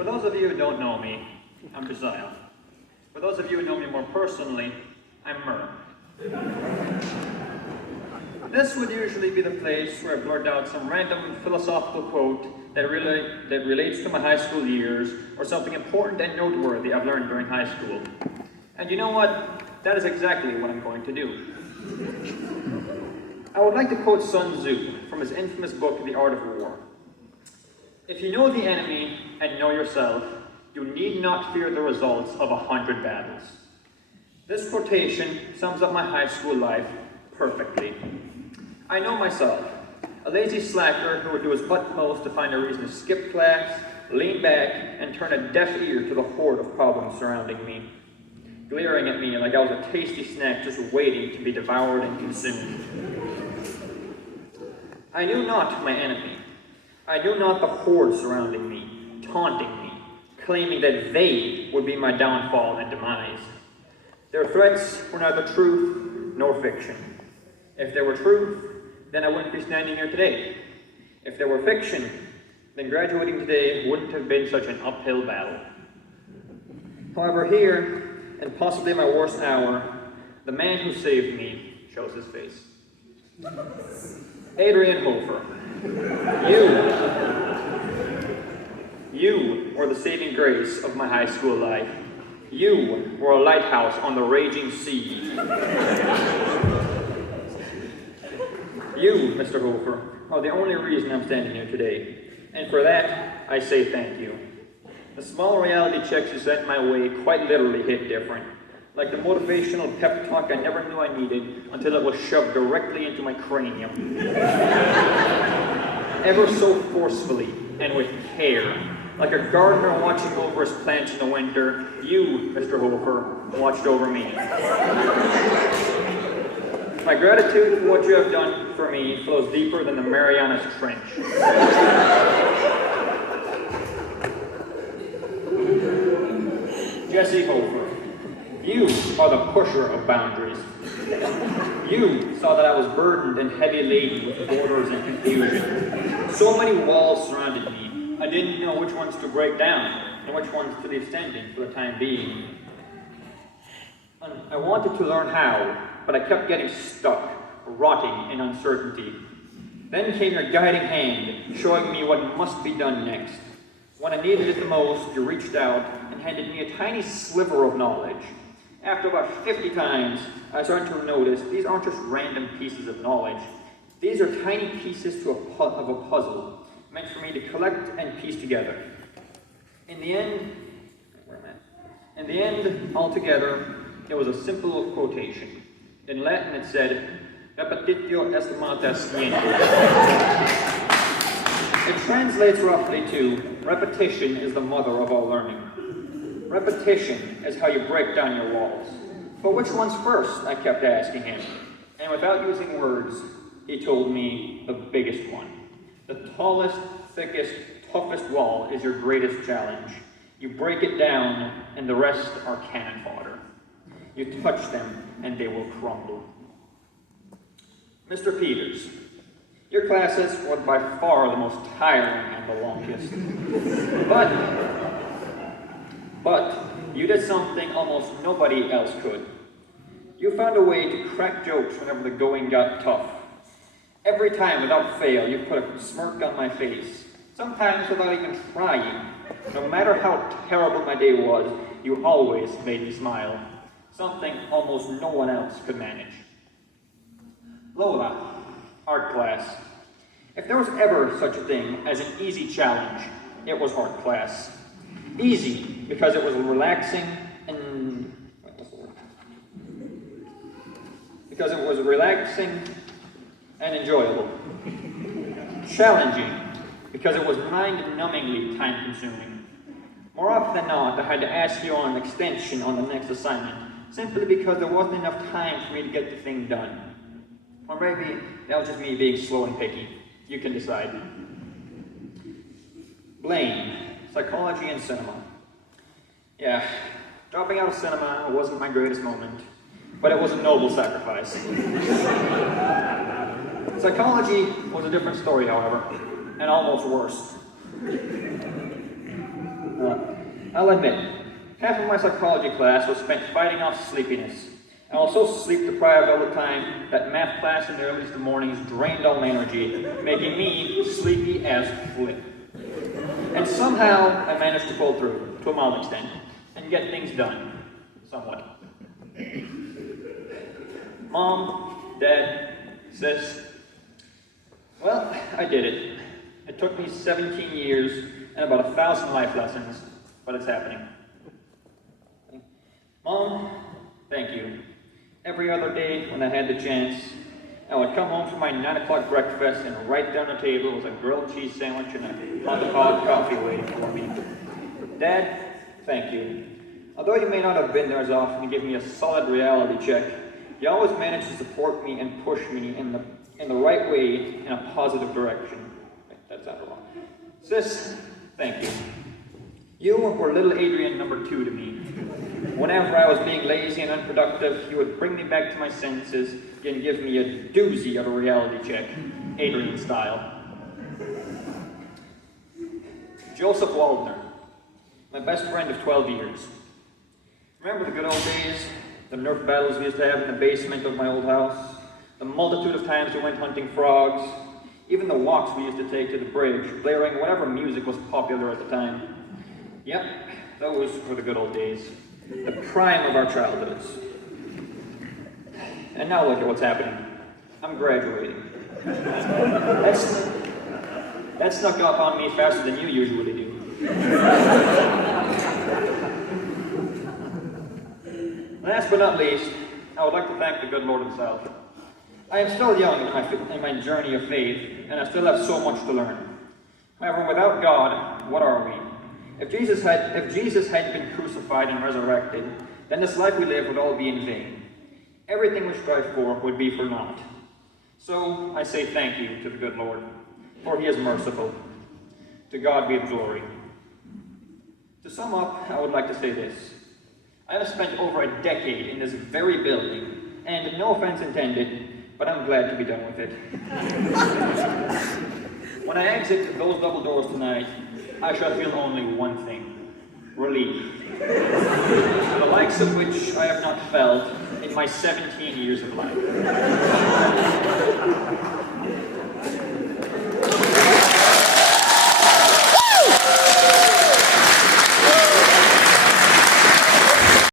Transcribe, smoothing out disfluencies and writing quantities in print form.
For those of you who don't know me, I'm Josiah. For those of you who know me more personally, I'm Myrrh. This would usually be the place where I blurt out some random philosophical quote that relates to my high school years, or something important and noteworthy I've learned during high school. And you know what? That is exactly what I'm going to do. I would like to quote Sun Tzu from his infamous book, The Art of War. If you know the enemy and know yourself, you need not fear the results of 100 battles. This quotation sums up my high school life perfectly. I know myself, a lazy slacker who would do his utmost to find a reason to skip class, lean back, and turn a deaf ear to the horde of problems surrounding me, glaring at me like I was a tasty snack just waiting to be devoured and consumed. I knew not my enemy. I knew not the horde surrounding me, taunting me, claiming that they would be my downfall and demise. Their threats were neither truth nor fiction. If they were truth, then I wouldn't be standing here today. If they were fiction, then graduating today wouldn't have been such an uphill battle. However, here, and possibly my worst hour, the man who saved me shows his face. Adrian Hofer, you were the saving grace of my high school life. You were a lighthouse on the raging sea. You, Mr. Hofer, are the only reason I'm standing here today, and for that, I say thank you. The small reality checks you sent my way quite literally hit different, like the motivational pep talk I never knew I needed until it was shoved directly into my cranium. Ever so forcefully and with care, like a gardener watching over his plants in the winter, you, Mr. Hofer, watched over me. My gratitude for what you have done for me flows deeper than the Marianas Trench. Jesse Hofer, you are the pusher of boundaries. You saw that I was burdened and heavy laden with borders and confusion. So many walls surrounded me, I didn't know which ones to break down and which ones to leave standing for the time being. I wanted to learn how, but I kept getting stuck, rotting in uncertainty. Then came your guiding hand, showing me what must be done next. When I needed it the most, you reached out and handed me a tiny sliver of knowledge. After about 50 times, I started to notice these aren't just random pieces of knowledge. These are tiny pieces of a puzzle, meant for me to collect and piece together. In the end, altogether, it was a simple quotation. In Latin it said, repetitio est mater scientia. It translates roughly to, repetition is the mother of all learning. Repetition is how you break down your walls. But which one's first? I kept asking him. And without using words, he told me the biggest one. The tallest, thickest, toughest wall is your greatest challenge. You break it down, and the rest are cannon fodder. You touch them, and they will crumble. Mr. Peters, your classes were by far the most tiring and the longest. But you did something almost nobody else could. You found a way to crack jokes whenever the going got tough. Every time, without fail, you put a smirk on my face, sometimes without even trying. No matter how terrible my day was, you always made me smile. Something almost no one else could manage. Lola, art class. If there was ever such a thing as an easy challenge, it was art class. Easy, because it was relaxing and... Because it was relaxing and enjoyable. Challenging, because it was mind-numbingly time-consuming. More often than not, I had to ask you on an extension on the next assignment, simply because there wasn't enough time for me to get the thing done. Or maybe that was just me being slow and picky. You can decide. Blaine, psychology and cinema. Yeah, dropping out of cinema wasn't my greatest moment, but it was a noble sacrifice. Psychology was a different story, however, and almost worse. I'll admit, half of my psychology class was spent fighting off sleepiness. I was so sleep deprived all the time that math class in the earliest of mornings drained all my energy, making me sleepy as flip. And somehow I managed to pull through, to a mild extent, and get things done, somewhat. Mom, Dad, Sis, well, I did it. It took me 17 years and about 1,000 life lessons, but it's happening. Mom, thank you. Every other day when I had the chance, I would come home from my 9 o'clock breakfast and right down the table was a grilled cheese sandwich and a hot coffee waiting for me. Dad, thank you. Although you may not have been there as often to give me a solid reality check, you always managed to support me and push me in the right way in a positive direction. That sounded wrong. Sis, thank you. You were little Adrian number 2 to me. Whenever I was being lazy and unproductive, you would bring me back to my senses and give me a doozy of a reality check, Adrian style. Joseph Waldner, my best friend of 12 years. Remember the good old days? The Nerf battles we used to have in the basement of my old house? The multitude of times we went hunting frogs? Even the walks we used to take to the bridge, blaring whatever music was popular at the time? Yep, those were the good old days. The prime of our childhoods. And now look at what's happening. I'm graduating. That snuck up on me faster than you usually do. Last but not least, I would like to thank the good Lord himself. I am still young in my journey of faith, and I still have so much to learn. However, without God, what are we? If Jesus had been crucified and resurrected, then this life we live would all be in vain. Everything we strive for would be for naught. So I say thank you to the good Lord, for he is merciful. To God be the glory. To sum up, I would like to say this. I have spent over a decade in this very building, and no offense intended, but I'm glad to be done with it. When I exit those double doors tonight, I shall feel only one thing: relief. The likes of which I have not felt in my 17 years of life.